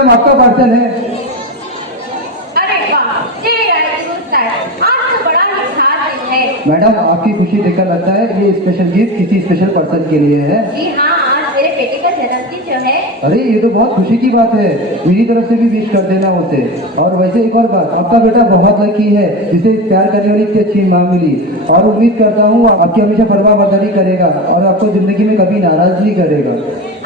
Madam आपका parcel है। अरे वाह, ये आज तो बड़ा मिठास दिन है। मैडम आपकी खुशी देखकर लगता है ये स्पेशल गिफ्ट किसी स्पेशल पर्सन के लिए है। जी हाँ, आज मेरे बेटे का जन्मदिन जो है। अरे ये तो बहुत खुशी की बात है, मेरी तरफ से भी विश कर देना उसे। और वैसे एक और बात, आपका बेटा बहुत लकी है जिसे प्यार करने वाली इतनी अच्छी माँ मिली, और उम्मीद करता हूँ आपकी हमेशा परवाह बर्दारी करेगा और आपको जिंदगी में कभी नाराज नहीं करेगा।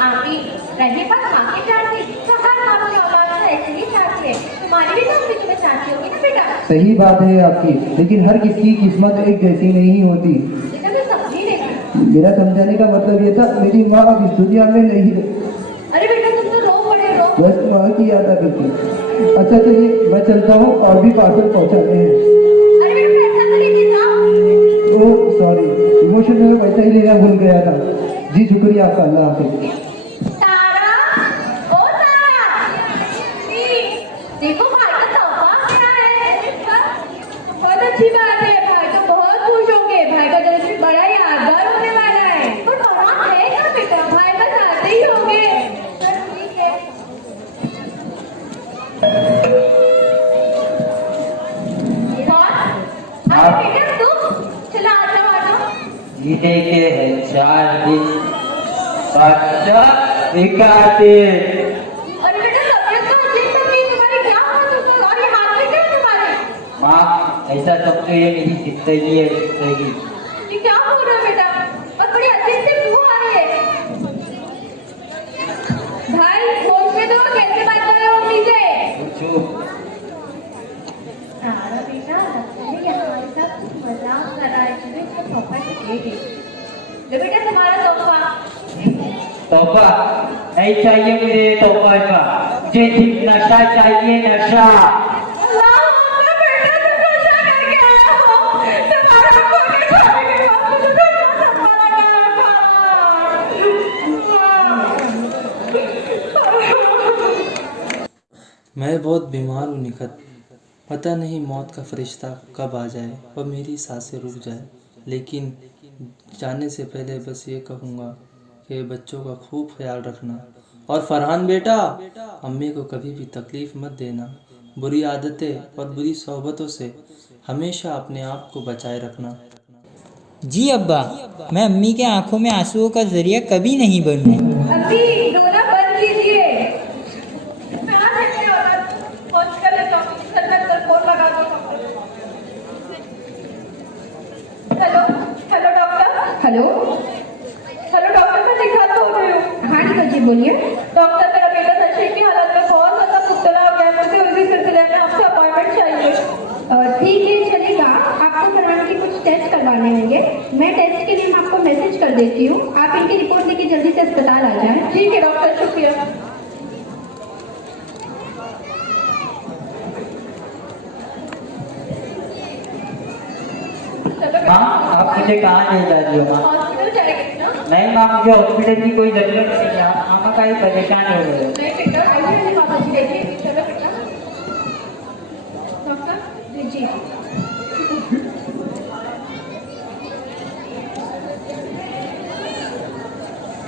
आप भी रहने पर माँ के प्यार से तो हर माँ की औलाद ऐसे ही चाहती है। तुम्हारी भी तो तुम्हें चाहती होगी ना बेटा। सही बात है आपकी, लेकिन हर किसी की किस्मत एक जैसी नहीं होती। बेटा मैं समझी नहीं। मेरा समझाने का मतलब ये था, मेरी माँ अब इस दुनिया में नहीं है। अरे बेटा तुम तो रो पड़े रो। बस माँ की याद आ गई। अच्छा चलिए मैं चलता हूँ, और भी पार्सल पहुँचाने हैं। अरे बेटा पैसा तो लेके जाओ। ओह सॉरी, इमोशन में पैसा ही लेना भूल गया था। जी शुक्रिया आपका, अल्लाह हाफिज। तारा, ओ तारा, देखो भाई का तोहफा क्या है। बहुत अच्छी बात है, भाई तो बहुत खुश होंगे। भाई का जन्मदिन बड़ा यादगार होने वाला है। और भगवान है ना बेटा, भाई का साथ ही होंगे। ठीक है। अरे बेटा तुम चला आ जाओ। जीते के है 4 दिन बच्चा दिखाते। अरे बेटा तबियत तो अच्छी नहीं, तुम्हारी क्या बात है? और ये हाथ में क्या है तुम्हारे? माँ ऐसा समझो ये मेरी जिंदगी है, जिंदगी। ये क्या हो रहा है बेटा? और बड़ी अच्छे से क्यों आ रही है? भाई फोन पे तो कैसे बात कर रहे हो मम्मी से? चुप। तारा बेटा ये हमारे साथ मजाक कर रहा है। चलो इसको तोहफा दे दे। लो बेटा तुम्हारा तोहफा। तोहफा नहीं चाहिए मुझे, तोहफा का मुझे सिर्फ नशा चाहिए, नशा। अल्लाह अकबर बेटा तुम नशा करके आया हो। तुम्हारा आंखों के सामने के बाद मुझे नशा तुम्हारा गला। मैं बहुत बीमार हूँ निखत, पता नहीं मौत का फरिश्ता कब आ जाए और मेरी सांसें रुक जाए। लेकिन जाने से पहले बस ये कहूँगा कि बच्चों का खूब ख्याल रखना। और फरहान बेटा, अम्मी को कभी भी तकलीफ़ मत देना। बुरी आदतें और बुरी सोहबतों से हमेशा अपने आप को बचाए रखना। जी अब्बा, मैं अम्मी के आंखों में आंसुओं का जरिया कभी नहीं बनूँ। अभी डोला बंद कीजिए। मैं आ सकती हूँ और फोन कर लेता हूँ। फोन लगा दो। Hello hello doctor. Hello hello doctor, मैं दिखा तो रही हूँ। हाँ ठीक है जी बोलिए। डॉक्टर मेरा बेटा नशे की हालत में बहुत ज्यादा मुब्तला हो गया, मुझे उसी सिलसिले में आपसे अपॉइंटमेंट चाहिए। ठीक है चलेगा, आपको फरहान के कुछ टेस्ट करवाने होंगे। मैं टेस्ट के लिए आपको मैसेज कर देती हूँ, आप इनकी रिपोर्ट लेके जल्दी से अस्पताल आ जाएं। ठीक है डॉक्टर, शुक्रिया। माँ आप मुझे कहाँ ले जा रही हो माँ? हॉस्पिटल जाएंगे ना? नहीं माँ, मुझे हॉस्पिटल की कोई जरूरत नहीं है। मामा का ही परेशान हो रहे हो। नहीं बेटा, आइए मेरे पापा जी देखिए। चलो बेटा। डॉक्टर जी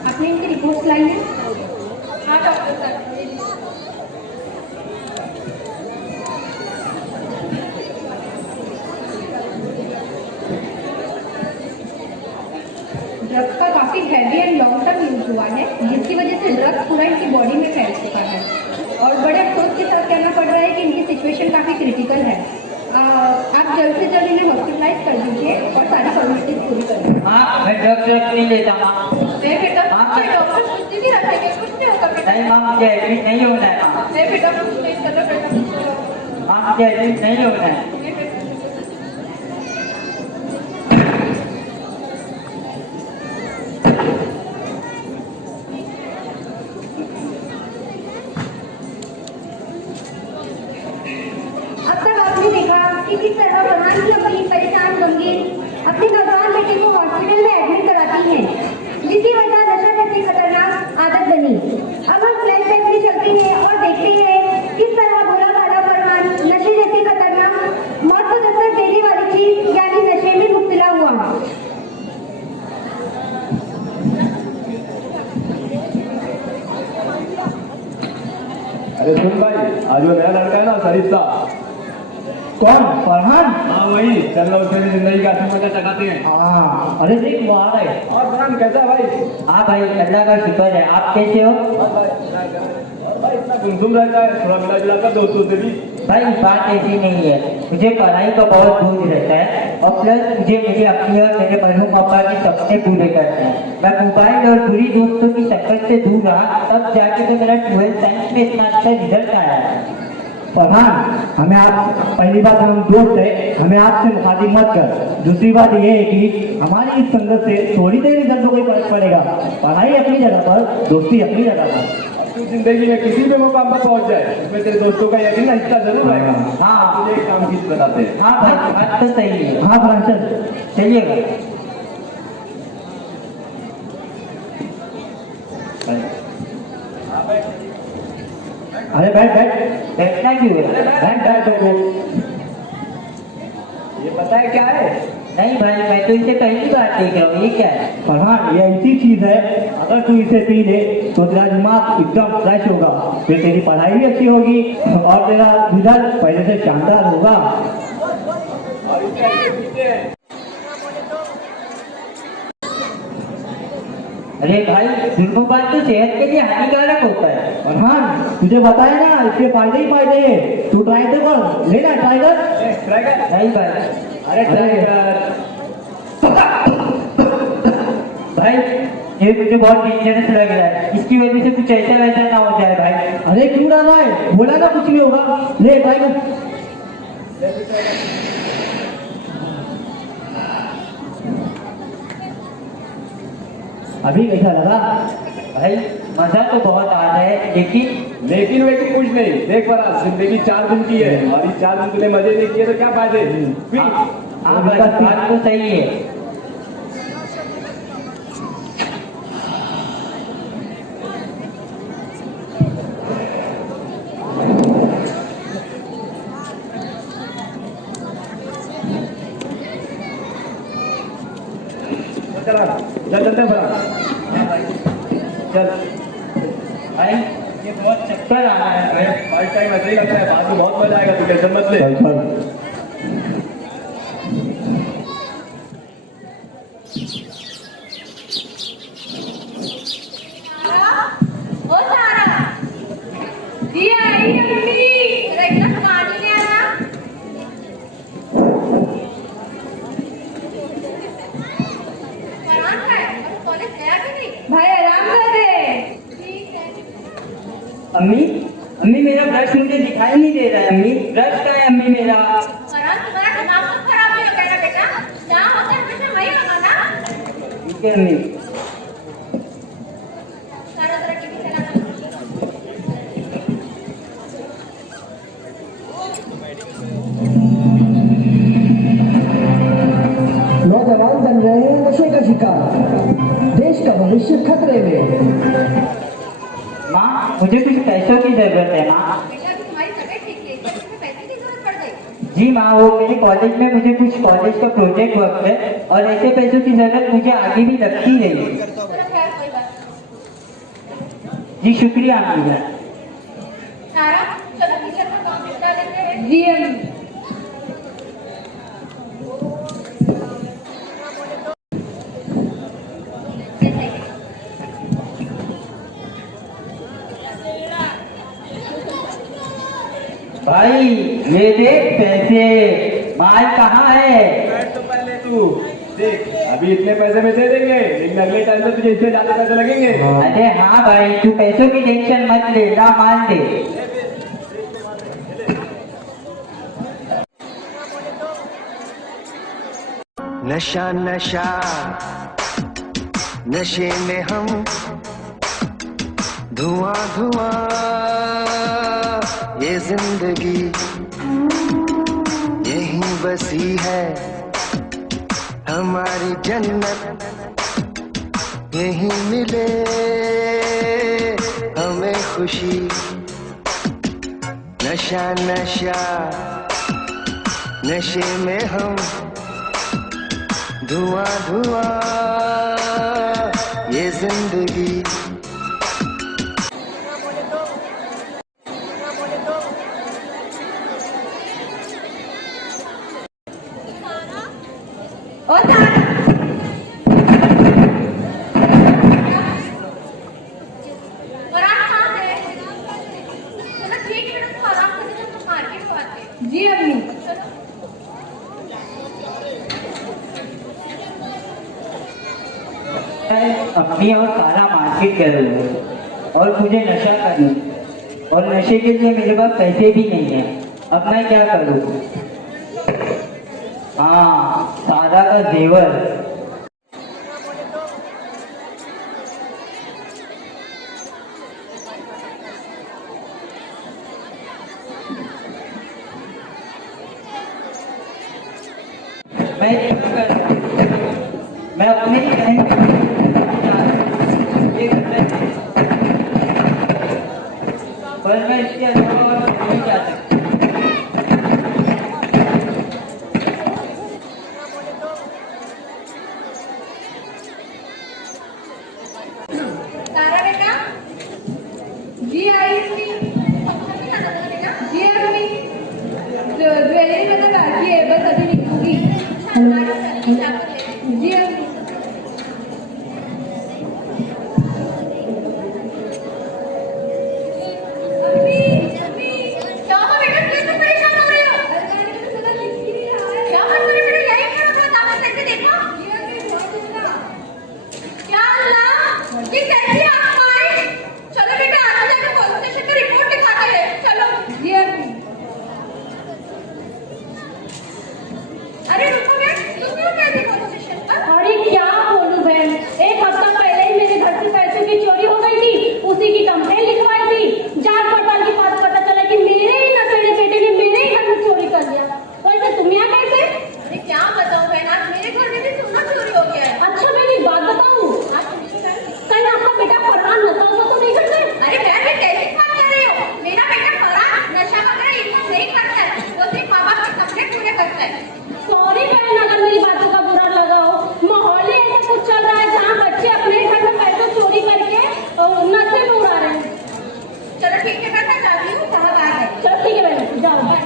आपने इनकी रिपोर्ट लाई है? हाँ डॉक्टर साहब। ड्रग्स का काफी heavy and long term use हुआ है, जिसकी वजह से ड्रग्स पूरा इनकी बॉडी में फैल चुका है और बड़े अफसोस के साथ कहना पड़ रहा है कि इनकी सिचुएशन काफी क्रिटिकल है। आप जल्द से जल्द इन्हें हॉस्पिटलाइज कर दीजिए और सारी फॉर्मेलिटीज पूरी कर दीजिए। हाँ मैं ड्रग्स नहीं लेता माँ। नहीं बेटा, कोई डॉक्टर कुछ नहीं रखेंगे, कुछ नहीं होगा बेटा। नहीं माँ, मुझे एडमिट नहीं होना है माँ। नहीं बेटा, कुछ नहीं करना बेटा। माँ मुझे एडमिट नहीं होना है। नहीं बेटा। अब तक आपने देखा कि किस तरह फरहान की अपनी परेशान गमगीन अपने नौजवान बेटे को हॉस्पिटल में एडमिट कराती हैं, जिसकी वजह नशा जैसी खतरनाक आदत बनी। अब हम फ्लैशबैक में चलते हैं और देखते हैं किस तरह भोला भाला फरहान नशे जैसी खतरनाक मौत को दस्तक देने वाली चीज यानी नशे में मुब्तला हुआ। अरे आज वो नया लड़का है ना शरीफ सा, कौन? फरहान? हाँ वही, चल लो उसमें भी जिंदगी का असली मजा चखाते हैं। हाँ। अरे देख वो आ गए। और फरहान कैसा है भाई? हाँ भाई अल्लाह का शुक्र है, आप कैसे हो? और भाई इतना गुमसुम रहता है, थोड़ा मिला जुला कर दोस्तों से भी। भाई बात ऐसी नहीं है, मुझे पढ़ाई का बहुत बोझ रहता है और प्लस मुझे मेरी अपनी और मेरे मरहूम पापा के सपने पूरे करते हैं। मैं मोबाइल और बुरी दोस्तों की संगत से दूर रहा, तब जाके तो मेरा 12th साइंस में इतना अच्छा रिजल्ट आया है। फरहान, हमें आप पहली बात हम दोस्त है, हमें आपसे मुखातिब मत कर। दूसरी बात ये है कि हमारी इस संगत से थोड़ी देर रिजल्ट को कोई फर्क पड़ेगा। पढ़ाई अपनी जगह पर, दोस्ती अपनी जगह पर। तू जिंदगी में किसी भी मुकाम पर पहुंच जाए, उसमें तेरे दोस्तों का यकीन हिस्सा जरूर रहेगा। हाँ। तुझे एक काम की बताते हैं। हाँ भाई बात तो सही है। हाँ फरहान चल। चलिएगा। अरे बैठ बैठ। बैठना क्यों है? बैठ बैठ बैठ। ये पता है क्या है? नहीं भाई मैं तो इसे पहली बार देख रहा हूँ, ये क्या है? फरहान, ये ऐसी चीज है, अगर तू इसे पी ले तो तेरा दिमाग एकदम फ्रेश होगा, फिर तेरी पढ़ाई भी अच्छी होगी और तेरा रिजल्ट पहले से शानदार होगा। और इसके आगे पीछे है। अरे भाई धूम्रपान तो सेहत के लिए हानिकारक होता है। फरहान, तुझे बताया ना इसके फायदे ही फायदे हैं, तू ट्राई तो कर, लेना ट्राई कर। ट्राई कर। नहीं भाई। अरे ट्राई कर। भाई ये मुझे बहुत डेंजरस लग रहा है, इसकी वजह से कुछ ऐसा वैसा ना हो जाए भाई। अरे क्यों ना लाए, बोला ना कुछ भी होगा, ले ट्राई कर। अभी कैसा लगा? भाई मजा तो बहुत आ रहा है, लेकिन लेकिन कुछ नहीं। देख फरहान, जिंदगी 4 दिन की है और इस 4 दिन तूने मजे नहीं किए तो क्या फायदे? पी। हाँ भाई बात तो सही है। चल चलते हैं फरहान। चल भाई ये बहुत चक्कर आ रहा है भाई। फर्स्ट टाइम ऐसे ही लगता है, बाद में बहुत मजा आएगा, तू टेंशन मत ले। चल चल। ओ सारा, जी आई है मम्मी, जरा इतना सामान ही ले आना। फरहान का है, अब कॉलेज गया कि नहीं? भाई आराम कर दे। ठीक है। अम्मी अम्मी मेरा ब्रश मुझे दिखाई नहीं दे रहा है। अम्मी ब्रश का है अम्मी मेरा। फरहान तुम्हारा दिमाग तो खराब नहीं हो गया ना बेटा? जहाँ होता है हमेशा वही होगा ना? ठीक है अम्मी। सारा जरा टीवी चलाना। नौजवान बन रहे हैं नशे का शिकार, देश का भविष्य खतरे में। माँ मुझे कुछ पैसों की जरूरत है माँ। बेटा अभी तुम्हारी तबीयत ठीक नहीं है, क्या तुम्हें पैसे की जरूरत पड़ गई? जी माँ, वो मेरे कॉलेज में मुझे कुछ कॉलेज का प्रोजेक्ट वर्क है और ऐसे पैसों की जरूरत मुझे आगे भी लगती रहेगी। चलो खैर कोई बात नहीं। जी शुक्रिया अम्मी जान। सारा चलो किचन में काम निपटा लेते हैं। जी अम्मी। भाई ये देख पैसे, माल कहाँ है? बैठ तो पहले तू देख, अभी इतने पैसे में दे देंगे, लेकिन अगले टाइम में तुझे इससे ज्यादा पैसे लगेंगे। अरे हाँ भाई तू पैसों की टेंशन मत ले, ना माल दे। नशा नशा नशे में हम, धुआं धुआं ये जिंदगी यहीं बसी है, हमारी जन्नत यहीं मिले हमें खुशी। नशा नशा नशे में हम, धुआं धुआं ये जिंदगी। जी अम्मी। अम्मी और सारा मार्केट गए हुए और मुझे नशा करना और नशे के लिए मेरे पास पैसे भी नहीं है। अब मैं क्या करूँ? हाँ, सारा का जेवर। मैं अपने ही बहन पर मैं इसके अलावा और नहीं जा सकता। तारा बेटा। जी आई थी। जी अम्मी। ज्वेलरी में तो बाकी है, बस अभी निकलूंगी। जी अम्मी। अरे क्या बोलूं बहन, एक हफ्ता पहले ही मेरे घर से पैसे की चोरी हो गई थी, उसी की कंप्लेन लिखवाई थी। जांच पड़ताल के बाद पता चला कि मेरे ही नशेड़े बेटे ने मेरे ही घर में चोरी कर लिया। वैसे तुम यहाँ कैसे? अरे क्या बताऊं बहन, आज मेरे घर में भी सोना चोरी हो गया है। अच्छा मैं एक बात बताऊं, कहीं आपका बेटा फरहान नशा वशा तो नहीं करता है? अरे बहन ये कैसी बात कर रही हो? मेरा बेटा फरहान नशा वगैरह ये सब नहीं करता है, वो सिर्फ माँ बाप के सपने पूरे करता है। सॉरी बहन अगर मेरी बातों का बुरा लगा हो, माहौल ही ऐसा कुछ चल रहा है जहाँ बच्चे अपने घर में पैसे चोरी करके नशे में उड़ा रहे हैं। चलो ठीक है, मैं जाती हूँ, साहब आ गए। चलो ठीक है बहन, जाओ बाय।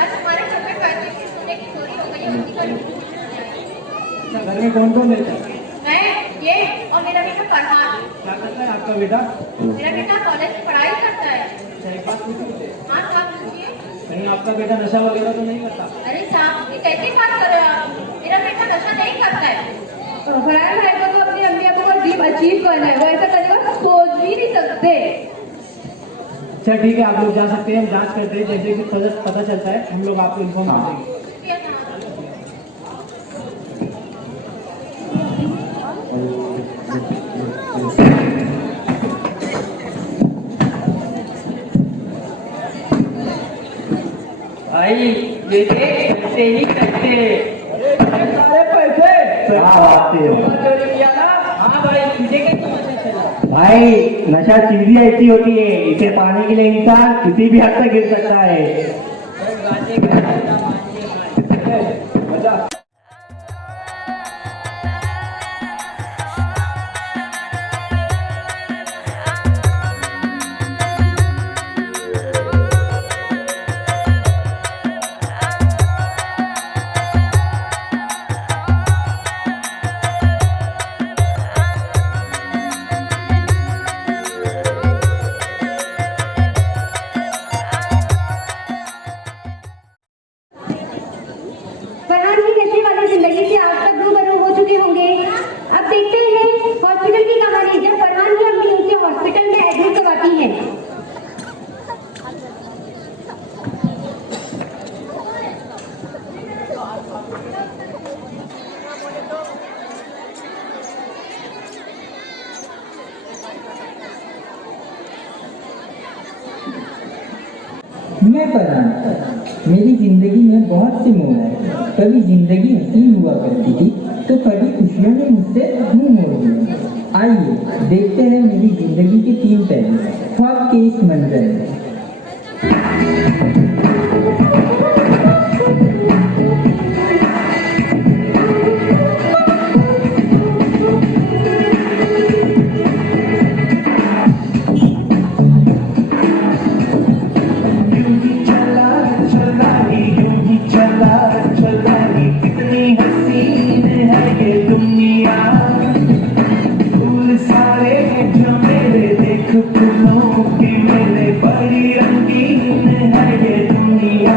आज हमारे घर में पैसे की सोने की चोरी हो गई है, उसी का घर में कौन कौन रहता है? मैं, ये और मेरा बेटा फरहान। क्या करता है आपका बेटा? मेरा बेटा कॉलेज की पढ़ाई करता है। एक बात पूछिए, हाँ साहब पूछिए। कहीं आपका बेटा नशा वगैरह तो नहीं करता? अरे साहब ये कैसी बात कर रहे हो आप? मेरा बेटा नशा नहीं करता है। फरहान भाई को तो अपनी अम्मी अबू का ड्रीम अचीव करना है, वो ऐसा करेगा सोच भी नहीं सकते। अच्छा ठीक है, आप लोग जा सकते हैं, हम जांच करते हैं, जैसे कि पता चलता है हम लोग आपको इन्फॉर्म कर देंगे। भाई ये करते ही करते सारे पैसे चोरी किया ना? हाँ भाई, तुझे कैसे पता चला? भाई नशा चीज ऐसी होती है, इसे पाने के लिए इंसान किसी भी हद तक गिर सकता है। फरहान की नशे वाली जिंदगी से आप तक रूबरू हो चुके होंगे। अब देखते हैं हॉस्पिटल की कहानी, जब फरहान की अम्मी उसे हॉस्पिटल में एडमिट करवाती है। मैं फरहान, मेरी जिंदगी में बहुत से मोड़ आए। कभी जिंदगी हसीन हुआ करती थी तो कभी खुशियों ने मुझसे मुंह मोड़ लिया। आइए देखते हैं मेरी जिंदगी के 3 पहलू ख्वाब के इस मंजर में। सारे फूलों की मेले बड़ी रंगीन है ये दुनिया।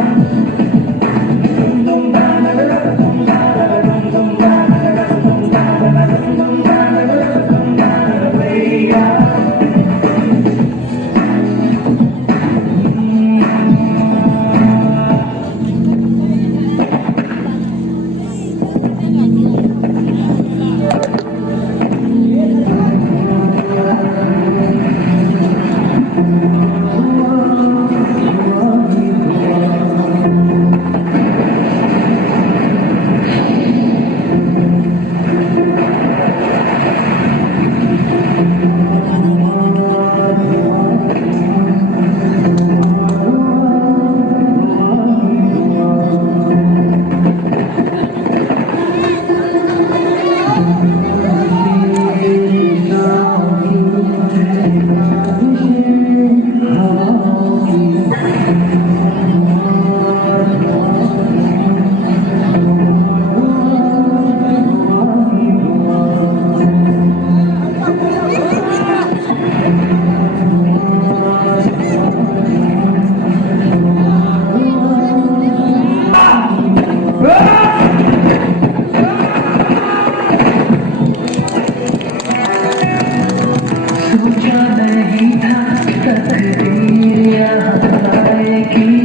सोचा नहीं था तकदीर यहाँ आएगी,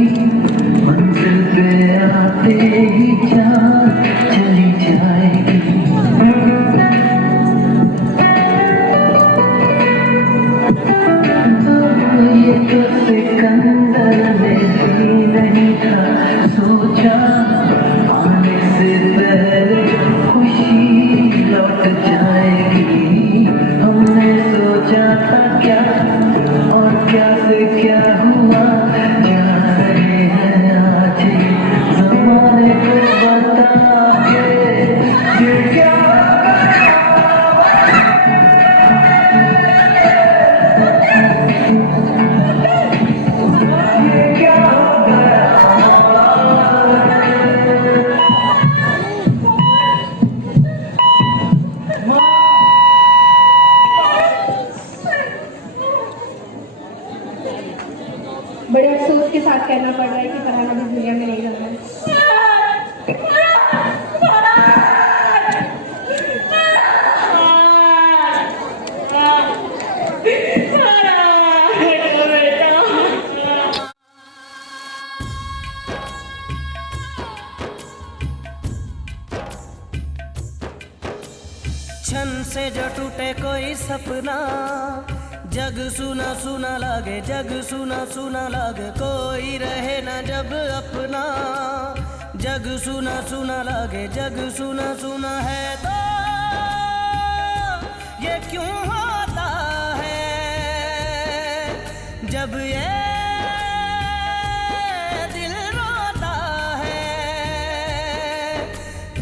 मंजिल पे आते ही जान चली जाएगी। ये तो सिकंदर में भी नहीं था सोचा, आने से पहले खुशी लौट जाएगी। हमने सोचा था क्या और क्या से क्या हुआ, जा रहे हैं आज ही ज़माने को बता के ये क्या बड़े अफसोस के साथ कहना पड़ रहा है कि फरहान अभी दुनिया में नहीं रहा है। क्षण से जो टूटे कोई सपना, जग सुना सुना लागे, जग सुना सुना लागे, कोई रहे ना जब अपना। जग सुना सुना लागे, जग सुना सुना है तो ये क्यों होता है, जब ये दिल रोता है।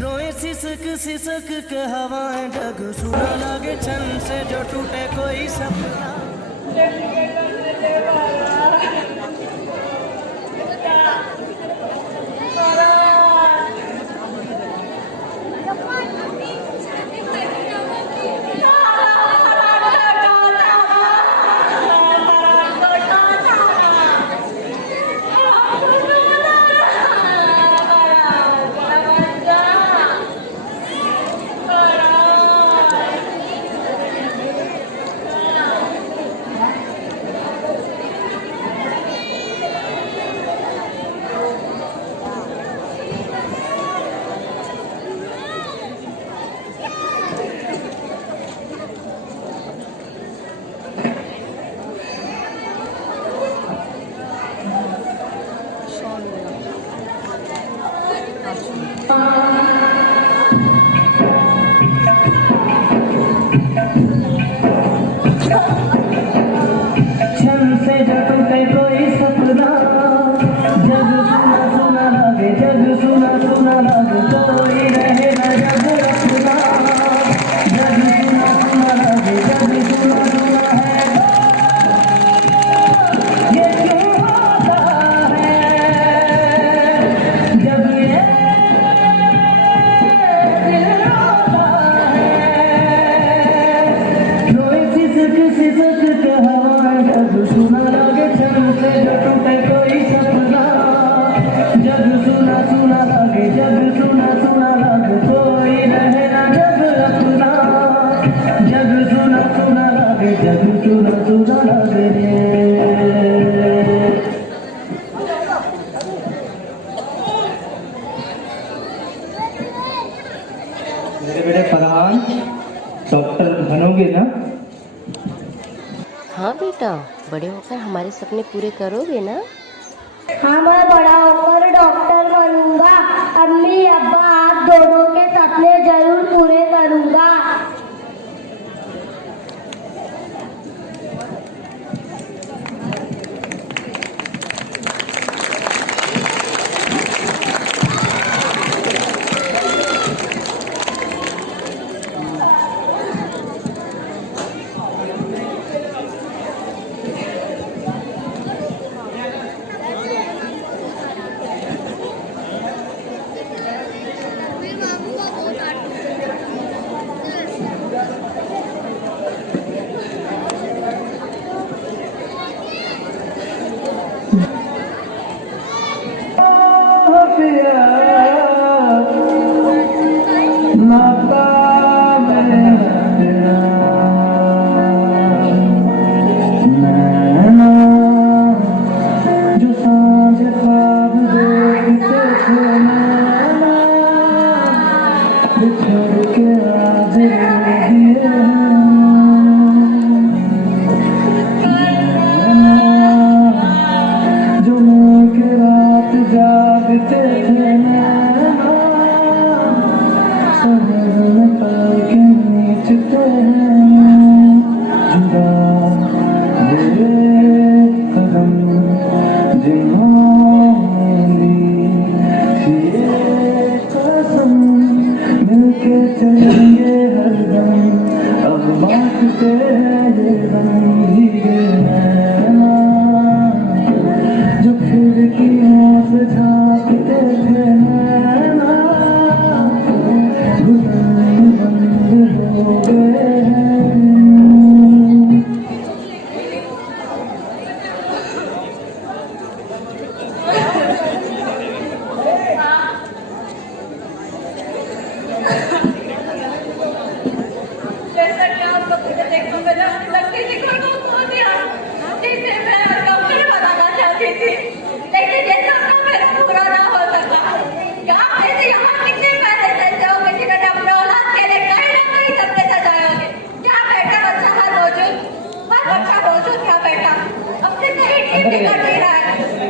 रोए सिसक सिसक के हवाएं, जग सुना लागे, क्षण से जो टूटे कोई सपना। सिसक के हवा जग सुना सुना लागे रे। मेरे बेटे फरहान, डॉक्टर बनोगे ना? हाँ बेटा, बड़े होकर हमारे सपने पूरे करोगे ना? हाँ, मैं बड़ा होकर डॉक्टर बनूंगा। अम्मी अब्बा आप दोनों के सपने जरूर पूरे करूंगा।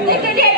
लेकिन ये